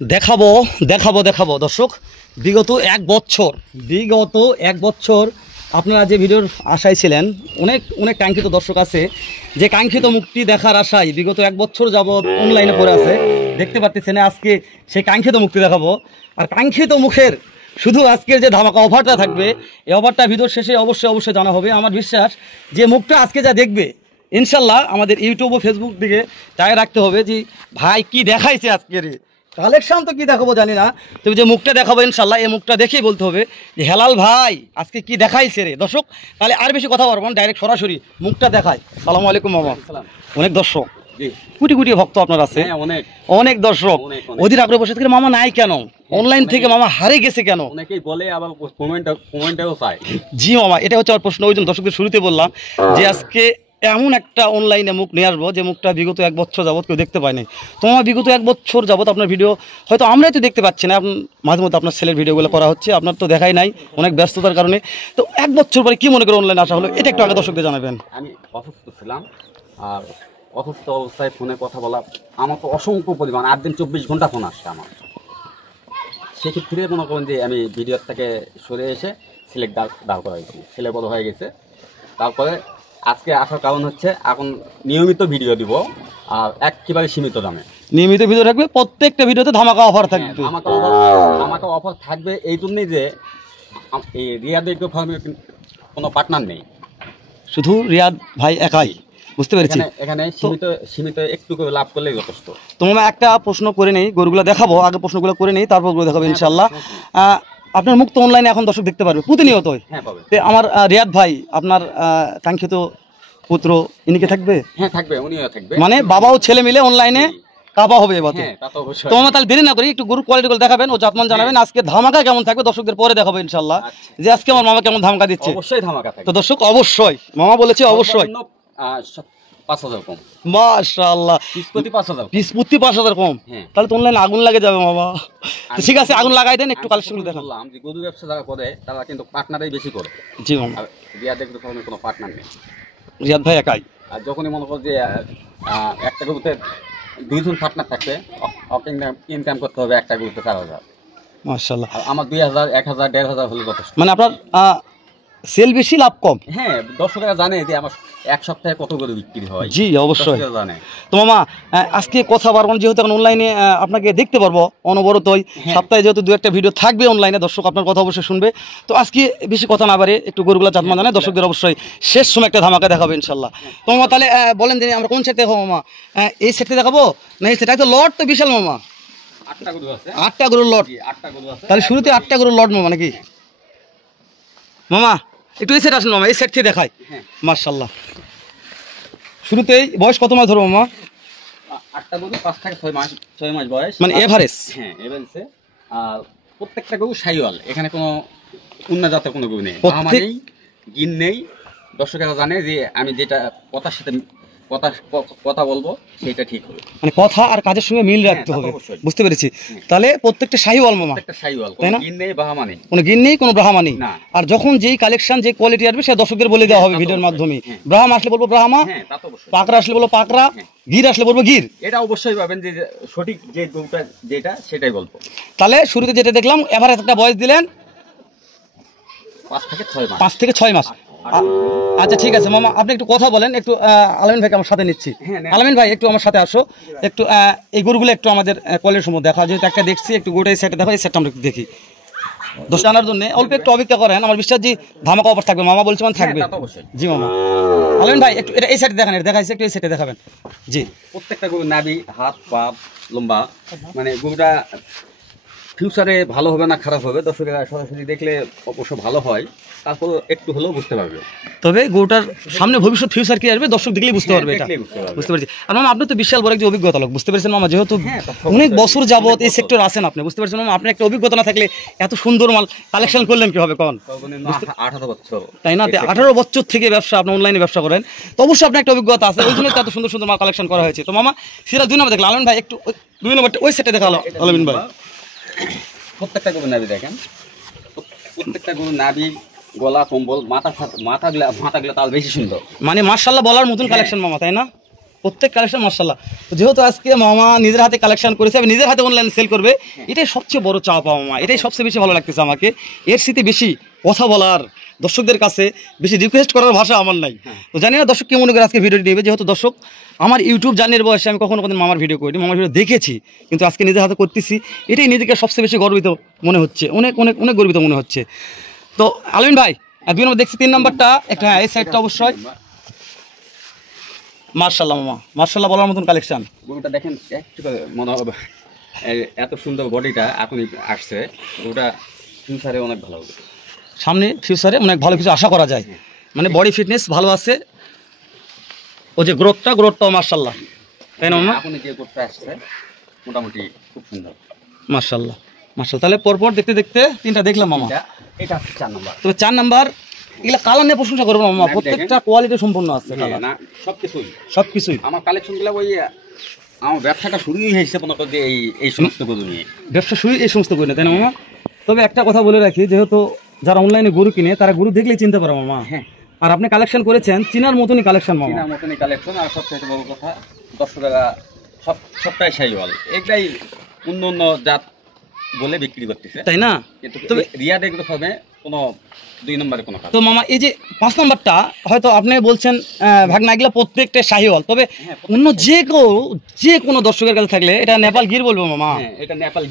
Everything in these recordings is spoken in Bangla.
দেখাবো দেখাবো দেখাবো দর্শক। বিগত এক বছর আপনারা যে ভিডিওর আশায় ছিলেন, অনেক অনেক কাঙ্ক্ষিত দর্শক আছে যে কাঙ্ক্ষিত মুক্তি দেখার আশায় বিগত এক বছর যাবৎ অনলাইনে পড়ে আছে, দেখতে পাচ্ছেন। আজকে সেই কাঙ্ক্ষিত মুক্তি দেখাবো। আর কাঙ্ক্ষিত মুখের শুধু আজকের যে ধামাকা অফারটা থাকবে, এই অফারটা ভিডিওর শেষে অবশ্যই জানা হবে। আমার বিশ্বাস যে মুখটা আজকে যা দেখবে ইনশাল্লাহ আমাদের ইউটিউব ও ফেসবুক দিকে তাই রাখতে হবে যে ভাই কি দেখাইছে আজকের কালেকশন। তো কি দেখাবো জানি না, তবে যে মুখটা দেখাবো ইনশাল্লাহ এই মুখটা দেখেই বলতে হবে যে হেলাল ভাই আজকে কি দেখাইছে রে। দর্শক তাহলে আর বেশি কথা বলবো না, ডাইরেক্ট সরাসরি মুখটা দেখায়। সালামু আলাইকুম মামা। অনেক দর্শক, কোটি কোটি ভক্ত আপনার আছে, অনেক দর্শক অধীর আগ্রহ বসে থেকে মামা নাই কেন, অনলাইন থেকে মামা হারে গেছে কেন, অনেকেই বলে আবার কমেন্টেও চায়। জি মামা, এটা হচ্ছে আমার প্রশ্ন। ওই জন্য দর্শকদের শুরুতে বললাম যে আজকে এমন একটা অনলাইনে মুখ নিয়ে আসবো যে মুখটা বিগত এক বছর যাবত কেউ দেখতে পায়নি। তো আমার বিগত এক বছর যাবত আপনার ভিডিও হয়তো আমরাই তো দেখতে পাচ্ছি না, মাঝে মধ্যে আপনার ছেলের ভিডিওগুলো করা হচ্ছে, আপনার তো দেখাই নাই অনেক ব্যস্ততার কারণে। তো এক বছর পরে কি মনে করে অনলাইনে আসা হলো, এটা একটু আগে দর্শকদের জানাবেন। আমি অসুস্থ ছিলাম, আর অসুস্থ অবস্থায় ফোনে কথা বলা আমার তো অসংখ্য পরিমাণ 8 দিন 24 ঘন্টা ফোন আসছে আমার। সেক্ষেত্রে মনে করেন যে আমি ভিডিওর থেকে সরে এসে সিলেক্ট দাঁড় করা হয়েছি, ছেলে বড় হয়ে গেছে। তারপরে আজকে আসার কারণ হচ্ছে এখন নিয়মিত ভিডিও দিব, আর একেবারে সীমিত দামে নিয়মিত ভিডিও থাকবে, প্রত্যেকটা ভিডিওতে ধামাকা অফার থাকবে। ধামাকা অফার থাকবে এই জন্যই যে এই রিয়াদ এগ্রো ফার্মের কোনো পার্টনার নেই, শুধু রিয়াদ ভাই একাই। বুঝতে পেরেছি, এখানে সীমিত একটু করে লাভ করলেই যথেষ্ট। তোমরা একটা প্রশ্ন করে নেই, গরুগুলো দেখাবো, আগে প্রশ্নগুলো করে নেই, তারপর গরু দেখাবো ইনশাল্লাহ। আপনার মুখ তো অনলাইনে এখন দর্শক দেখতে পারবে প্রতিনিয়তই। আমার রিয়াদ ভাই আপনার কাঙ্ক্ষিত পুত্র ইনিকে থাকবে? হ্যাঁ থাকবে, উনিও থাকবে, মানে বাবা ও ছেলে মিলে অনলাইনে কাবা হবে এবার। তো আমরা তাহলে দেরি না করি একটু গরুর কোয়ালিটিগুলো দেখাবেন ও জাতমান জানাবেন। আজকে ধামাকা কেমন থাকবে দর্শকদের পরে দেখাবো ইনশাল্লাহ, যে আজকে আমার মামা কেমন ধামাকা দিচ্ছে। অবশ্যই ধামাকা থাকবে। তো দর্শক অবশ্যই মামা বলেছে অবশ্যই 5,000 কম। মাশাআল্লাহ, পিস প্রতি 5,000 কম। তাহলে তো অনলাইনে আগুন লাগে যাবে মামা। ঠিক আছে, আগুন লাগাই দেন, একটু কালেকশনগুলো দেখান। বললাম যে গরু ব্যবসা যারা করে তারা কিন্তু পার্টনারই বেশি করে। জি মামা, আর রিয়াদ এগ্রো ফার্মের কোনো পার্টনার নেই, রিয়াদ ভাই একাই। আর যখনই মনে করো যে একটা গরুতে 2 জন পার্টনার থাকবে, ইনকাম করতে হবে একটা গরুতে 4,000। মাশাআল্লাহ, আমার 2,000 1,000 1,500 হলে যথেষ্ট। মানে আপনার সেল বেশি লাভ কম। হ্যাঁ, দর্শকরা জানে যে আমার এক সপ্তাহে কত করে বিক্রি হয়। জি অবশ্যই জানে। তো মামা আজকে কথা পারবো যেহেতু এখন অনলাইনে আপনাকে দেখতে পারবো অনবরতই, সপ্তাহে যেহেতু 2-1টা ভিডিও থাকবে অনলাইনে, দর্শক আপনার কথা অবশ্যই শুনবে। তো আজকে বেশি কথা না বাড়ে একটু গরুগুলো জাতমান জানে দর্শকদের অবশ্যই শেষ সময় একটা ধামাকা দেখাবে ইনশাল্লাহ। তো মামা তাহলে বলেন দিন আমরা কোন সেট দেখাবো মামা? এই সেটটা দেখাবো না এই সেট? তো লট তো বিশাল মামা, 8টা গরু আছে। 8টা গরুর লট? 8টা গরু আছে। তাহলে শুরুতে 8টা গরুর লট মামা নাকি? মামা একটু এই সেট আসেন মামা, এই সেট থেকে দেখাই। মাশাআল্লাহ, শুরুতেই বয়স কত মাস ধরো মামা? 8টা গরু 5 থেকে 6 মাস বয়স, মানে এভারেজ। হ্যাঁ এভারেজে। আর প্রত্যেকটা গরু শাইওয়াল, এখানে কোনো উন্নত জাতের কোনো গরু নেই, আমাদের গিন নেই। দর্শকেরা জানে যে আমি যেটা কথার সাথে কথা বলবো সেটা ঠিক হবে, মানে কথা আর কাজের সঙ্গে মিল রাখতে হবে। বুঝতে পেরেছি। তাহলে প্রত্যেকটা শাহিওয়াল মামা, প্রত্যেকটা শাহিওয়াল, কোনো গিন নেই ব্রাহ্মা নেই, কোনো গিন নেই কোনো ব্রাহ্মা নেই। আর যখন যেই কালেকশন যে কোয়ালিটি আসবে সেটা দর্শকদের বলে দেওয়া হবে ভিডিওর মাধ্যমে। ব্রাহ্মা আসলে বলবো ব্রাহ্মা, পাকড়া আসলে বলবো পাকড়া, গির আসলে বলবো গির। এটা অবশ্যই পাবেন যে সঠিক যে গরুটা যেটা সেটাই বলবো। তাহলে শুরুতে যেটা দেখলাম এভারেজ একটা বয়স দিলেন 5 থেকে 6 মাস। আচ্ছা ঠিক আছে মামা, আপনি একটু কথা বলেন, একটু আলামিন ভাইকে আমার সাথে নিচ্ছি। আলামিন ভাই একটু আমার সাথে আসো, একটু এই গরুগুলো একটু আমাদের কোয়ালিটির সম্বন্ধে দেখা, যেহেতু একটা দেখছি একটু গোটাই সেটে দেখো, এই সেটটা আমরা একটু দেখি দোষ জানার জন্য। অল্প একটু অপেক্ষা করেন, আমার বিশ্বাস যে ধামাকা অফার থাকবে, মামা বলছে মানে থাকবে। জি মামা। আলামিন ভাই একটু এটা এই সেটে দেখান, এটা দেখাইছে একটু এই সেটে দেখাবেন। জি, প্রত্যেকটা গরু নাভি, হাত পা লম্বা, মানে গরুটা ফিউচারে ভালো হবে না খারাপ হবে দর্শকেরা সরাসরি দেখলে অবশ্য ভালো হয়, তারপর একটু হলেও বুঝতে পারবে। তবে গরুটার সামনে ভবিষ্যৎ ফিউচার কি আসবে দর্শক দেখলেই বুঝতে পারবে, এটা বুঝতে পারছি। আর মামা আপনি তো বিশাল বড় একটা অভিজ্ঞতা লোক, বুঝতে পেরেছেন মামা, যেহেতু অনেক বছর যাবত এই সেক্টর আছেন আপনি, বুঝতে পারছেন মামা। আপনি একটা অভিজ্ঞতা না থাকলে এত সুন্দর মাল কালেকশন করলেন কি হবে কোন? 18 বছর, তাই না? 18 বছর থেকে ব্যবসা, আপনি অনলাইনে ব্যবসা করেন, তো অবশ্যই আপনার একটা অভিজ্ঞতা আছে, ওই জন্য এত সুন্দর সুন্দর মাল কালেকশন করা হয়েছে। তো মামা সেটা 2 নম্বর দেখলাম, আলমিন ভাই একটু 2 নম্বরটা ওই সেটে দেখালো আলমিন ভাই। প্রত্যেকটা গরু নাভি দেখেন, প্রত্যেকটা গরু নাভি, গলা, কম্বল, মাথাগুলো তাল বেশি সুন্দর, মানে মাশাআল্লাহ বলার মতন কালেকশন মামা, তাই না? প্রত্যেক কালেকশন মাশাআল্লাহ। তো যেহেতু আজকে মামা নিজের হাতে কালেকশন করেছে, আমি নিজের হাতে অনলাইনে সেল করবে, এটাই সবচেয়ে বড় চাওয়া পাওয়া মামা, এটাই সবচেয়ে বেশি ভালো লাগতেছে আমাকে। এর সাথে বেশি কথা বলার, দর্শকদের কাছে বেশি রিকোয়েস্ট করার ভাষা আমার নাই। তো জানি না দর্শক কি মনে করে আজকে ভিডিওটি নেবে, যেহেতু দর্শক আমার ইউটিউব জার্নির বয়সে আমি কখনো মামার ভিডিও করিনি, মামার ভিডিও দেখেছি, কিন্তু আজকে নিজের হাতে করতেছি, এটাই নিজেকে সবচেয়ে বেশি গর্বিত মনে হচ্ছে, অনেক অনেক অনেক গর্বিত মনে হচ্ছে। তো আলমিন ভাই 2 নম্বর দেখছি, 3 নম্বরটা একটা, হ্যাঁ এই সাইডটা অবশ্যই মার্শাল্লাহ মামা, মার্শাল্লাহ বলার মতন কালেকশন। গরুটা দেখেন একটু মনে হবে এত সুন্দর বডিটা এখনই আসছে, গরুটা ফিউচারে অনেক ভালো হবে, সামনে ফিউচারে অনেক ভালো কিছু আশা করা যায়, মানে বডি ফিটনেস ভালো আছে, ও যে গ্রোথটাও মার্শাল্লাহ, তাই না মামা? এখনই যে গরুটা আসছে মোটামুটি খুব সুন্দর, মার্শাল্লাহ মার্শাল্লাহ। তাহলে পরপর দেখতে দেখতে 3টা দেখলাম মামা, এটা হচ্ছে 4 নম্বর। তবে 4 নাম্বার এগুলা কালার নিয়ে প্রশংসা করবো মামা, প্রত্যেকটা কোয়ালিটি সম্পূর্ণ আছে, না সবকিছুই আমার কালেকশন গুলো ওই আমার ব্যবসাটা শুরুই হয়েছে মনে করি এই সমস্ত গরু নিয়ে, ব্যবসা শুরু এই সমস্ত করি না, তাই না মামা? তবে একটা কথা বলে রাখি, যেহেতু যারা অনলাইনে গরু কিনে তারা গরু দেখলেই চিনতে পারে মামা, আর আপনি কালেকশন করেছেন চিনার মতনই কালেকশন মামা, চিনার মতনই কালেকশন। আর সবচেয়ে বড় কথা দর্শকেরা সবটাই শাহিওয়াল, এগুলাই অন্য অন্য জাত বলে বিক্রি করতেছে, তাই না? কিন্তু রিয়াদ এগুলো হবে কোনো 2 নম্বরে কোনো কাজ। তো মামা এই যে 5 নম্বরটা হয়তো আপনি বলছেন ভাগনা এগুলো প্রত্যেকটা শাহিওয়াল, তবে অন্য যে কোনো দর্শকের কাছে থাকলে এটা নেপাল গির বলবো মামা, এটা নেপাল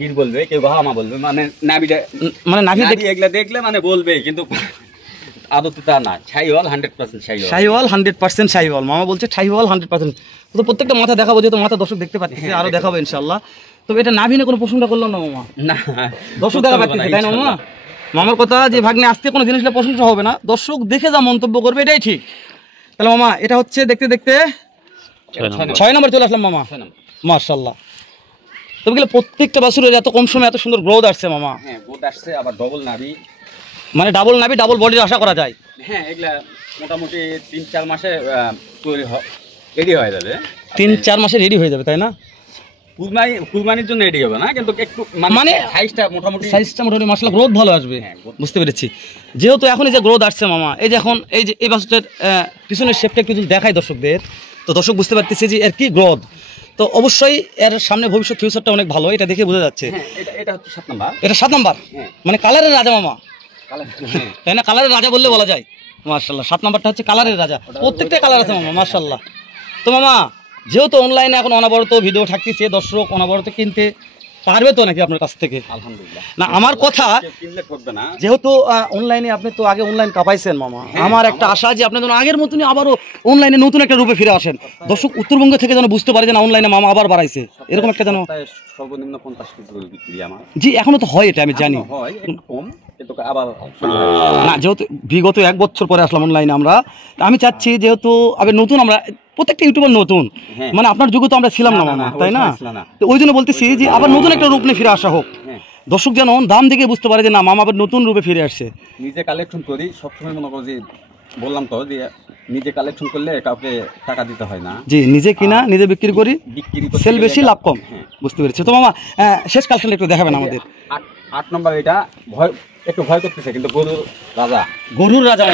গির বলবে, কেউ বাহামা বলবে, মানে নাভিটা মানে নাভি এগুলা দেখলে মানে বলবে, কিন্তু আদতে তা না, শাহিওয়াল 100% শাহিওয়াল 100% শাহিওয়াল, মামা বলছে শাহিওয়াল 100%। তো প্রত্যেকটা মাথা দেখাবো, যেহেতু মাথা দর্শক দেখতে পাচ্ছি, আরো দেখাবো ইনশাআল্লাহ। তবে এটা নাভি নিয়ে কোনো প্রশ্নটা করলাম না মামা, না দর্শক দেখা পাচ্ছি, তাই না মামা? মামার কথা যে ভাগ্নে আজকে কোনো জিনিসটা প্রশংসা হবে না, দর্শক দেখে যা মন্তব্য করবে এটাই ঠিক। তাহলে মামা এটা হচ্ছে দেখতে দেখতে 6 নম্বর চলে আসলাম মামা, মাশাআল্লাহ। তবে গেলে প্রত্যেকটা বাছুরের এত কম সময়ে এত সুন্দর গ্রোথ আসছে মামা, গ্রোথ আসছে, আবার ডবল নাভি, মানে ডাবল নাভি ডাবল বডির আশা করা যায়। হ্যাঁ এগুলা মোটামুটি 3-4 মাসে রেডি হয়ে যাবে, 3-4 মাসে রেডি হয়ে যাবে, তাই না? কুরবানির জন্য রেডি হবে না, কিন্তু একটু মানে সাইজটা মোটামুটি মাশাআল্লাহ গ্রোথ ভালো আসবে, বুঝতে পেরেছি। যেহেতু এখন এই যে গ্রোথ আসছে মামা, এই যে এখন এই যে এই বাছুরটার পিছনের শেপটা একটু যদি দেখাই দর্শকদের, তো দর্শক বুঝতে পারতেছে যে এর কি গ্রোথ। তো অবশ্যই এর সামনে ভবিষ্যৎ ফিউচারটা অনেক ভালো, এটা দেখে বোঝা যাচ্ছে। এটা হচ্ছে 7 নাম্বার, এটা 7 নাম্বার, মানে কালারের রাজা মামা, তাই না? কালারের রাজা বললে বলা যায়, মাশাআল্লাহ। 7 নাম্বারটা হচ্ছে কালারের রাজা, প্রত্যেকটা কালার আছে মামা, মাশাআল্লাহ। তো মামা যেহেতু অনলাইনে এখন অনবরত ভিডিও থাকতেছে, দর্শক অনবরত কিনতে পারবে তো নাকি আপনার কাছ থেকে? আলহামদুলিল্লাহ। না আমার কথা, কিনলে ঠকবে না, যেহেতু অনলাইনে আপনি তো আগে অনলাইন কাপাইছেন মামা, আমার একটা আশা যে আপনি যেন আগের মতনই আবারও অনলাইনে নতুন একটা রূপে ফিরে আসেন, দর্শক উত্তরবঙ্গ থেকে যেন বুঝতে পারে যে না অনলাইনে মামা আবার বাড়াইছে, এরকম একটা যেন। সর্বনিম্ন 50 কেজি বিক্রি আমার, জি এখনো তো হয়, এটা আমি জানি, হয় একটু কম, কিন্তু আবার না যেহেতু বিগত 1 বছর পরে আসলাম অনলাইনে আমরা, আমি চাচ্ছি যেহেতু আবার নতুন, আমরা প্রত্যেকটা ইউটিউবার নতুন, মানে আপনার যুগে তো আমরা ছিলাম না মামা, তাই না? তো ওই জন্য বলতেছি যে আবার নতুন একটা রূপ নিয়ে ফিরে আসা হোক, দর্শক যেন দাম দেখে বুঝতে পারে যে না মামা আবার নতুন রূপে ফিরে আসছে। নিজে কালেকশন করি সবসময়, মনে করো যে বললাম তো যে নিজে কালেকশন করলে কাউকে টাকা দিতে হয় না, জি নিজে কিনা নিজে বিক্রি করি, সেল বেশি লাভ কম, বুঝতে পেরেছি। তো মামা শেষ কালেকশন একটু দেখাবেন আমাদের। 8 নম্বর এটা একটু ভয় করতেছে, কিন্তু গরুর রাজা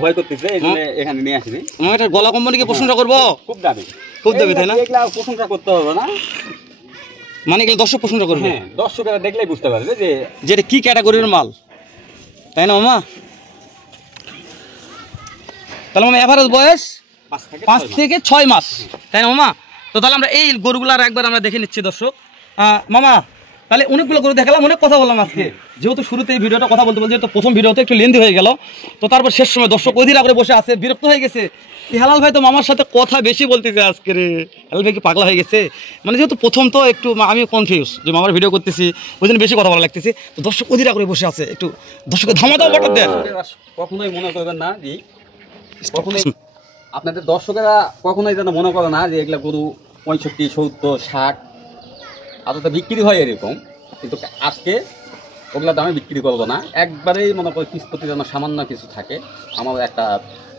ভয় করতেছে, এই জন্য এখানে নিয়ে আসিনি। এটা গলা কোম্পানিকে প্রশংসা করবো, খুব দাবি, তাই না? এগুলা প্রশংসা করতে হবে না, মানে এগুলো দর্শক প্রশংসা করবে, দর্শকেরা দেখলেই বুঝতে পারবে যে এটা কি ক্যাটাগরির মাল, তাই না মামা? তাহলে মামা এভারেজ বয়স 5 থেকে 6 মাস, তাই না মামা? তো তাহলে আমরা এই গরুগুলার একবার আমরা দেখে নিচ্ছি দর্শক। মামা তাহলে অনেকগুলো গরু দেখালাম, অনেক কথা বললাম আজকে, যেহেতু শুরুতে এই ভিডিওটা কথা বলতে যেহেতু প্রথম ভিডিওতে একটু লেন্দি হয়ে গেল, তো তারপর শেষ সময় দর্শক অধীরা করে বসে আছে, বিরক্ত হয়ে গেছে, হেলাল ভাই তো মামার সাথে কথা বেশি বলতেছে আজকে রে, হেলাল ভাই কি পাগলা হয়ে গেছে? মানে যেহেতু প্রথম তো একটু আমি কনফিউজ যে মামার ভিডিও করতেছি, ওই জন্য বেশি কথা বলা লাগতেছে, তো দর্শক অধীরা করে বসে আছে, একটু দর্শকের ধামা দাও বটার দেন। কখনোই মনে করবেন না যে কখনোই আপনাদের দর্শকেরা কখনোই যেন মনে করে না যে এগুলা গরু 65, 70, 60 আদতে বিক্রি হয় এরকম, কিন্তু আজকে ওগুলা দামে বিক্রি করবো না, একবারেই মনে করি পিস প্রতি যেন সামান্য কিছু থাকে, আমার একটা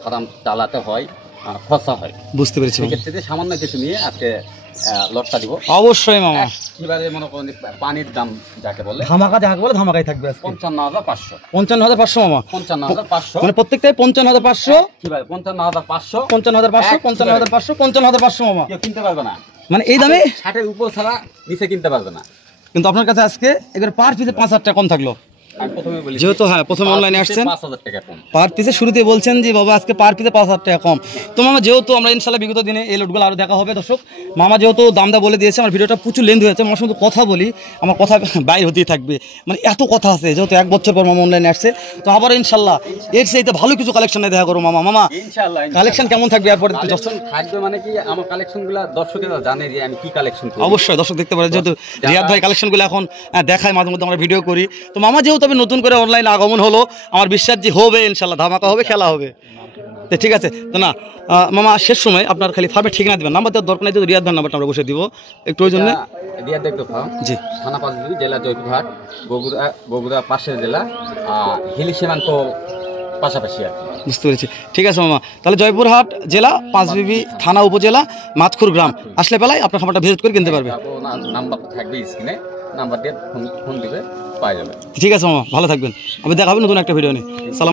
ফার্ম চালাতে হয়, খরচা হয়, বুঝতে পেরেছি। সেক্ষেত্রে সামান্য কিছু নিয়ে আজকে লটটা দিব অবশ্যই মামা। এবারে মনে করেন যে পানির দাম যাকে বলে ধামাকা যাকে বলে ধামাকাই থাকবে আজকে। 55,500 55,500 মামা, 55,500 মানে প্রত্যেকটাই 55,500, এবারে 55,500 55,500, 55,500, 55,500 মামা, কেউ কিনতে পারবে না। মানে এই দামে। 60-এর উপর ছাড়া নিচে কিনতে পারবে না। কিন্তু আপনার কাছে আজকে এবার পার পিসে 5,000 টাকা কম থাকলো, আমি প্রথমে বলি যেহেতু হ্যাঁ প্রথমে অনলাইনে আসছেন 5,000 টাকা কম। পার পিসে শুরুতে বলছেন যে বাবা আজকে পার পিসে 5,000 টাকা কম। তো মামা যেহেতু আমরা ইনশাল্লাহ বিগত দিনে এই লোটগুলো আরও দেখা হবে দর্শক, মামা যেহেতু দামটা বলে দিয়েছে, আমার ভিডিওটা প্রচুর লেন্থ হয়েছে, আমার সঙ্গে কথা বলি, আমার কথা বাইরে হতেই থাকবে, মানে এত কথা আছে, যেহেতু 1 বছর পর মামা অনলাইনে আসছে, তো আবার ইনশাল্লাহ এর চাইতে ভালো কিছু কালেকশনে দেখা করো মামা। মামা ইনশাআল্লাহ কালেকশন কেমন থাকবে এরপরে? কালেকশন থাকবে মানে কি, আমার কালেকশনগুলো দর্শকেরা জানে যে আমি কি কালেকশন করি। অবশ্যই দর্শক দেখতে পারে, যেহেতু রিয়াদ ভাই কালেকশনগুলো এখন দেখায়, মাঝে মধ্যে আমরা ভিডিও করি। তো মামা যেহেতু তবে নতুন করে অনলাইনে আগমন হলো, আমার বিশ্বাস যে হবে ইনশাল্লাহ, ধামাকা হবে, খেলা হবে। তো ঠিক আছে, তো না মামা শেষ সময় আপনার খালি ফার্মের ঠিকানা দেবেন, নাম্বার দেওয়ার দরকার নেই, যদি রিয়াদ ভাই নাম্বারটা আমরা বসে দিব একটু ওই জন্য। রিয়াদ দেখতে পাও জি, থানা পাঁচবিবি, জেলা জয়পুরহাট, বগুড়া পাশের জেলা, হিলি সীমান্ত পাশাপাশি আর কি। বুঝতে পেরেছি, ঠিক আছে মামা। তাহলে জয়পুরহাট জেলা, পাঁচবিবি থানা উপজেলা, মাতখুর গ্রাম আসলে পেলায় আপনার খাবারটা ভিজিট করে কিনতে পারবে। নাম্বার থাকবে স্ক্রিনে, নাম্বার দিয়ে ফোন দিবে, পাওয়া যাবে। ঠিক আছে মামা, ভালো থাকবেন, আমি দেখাবেন নতুন একটা ভিডিও নিয়ে। সালাম।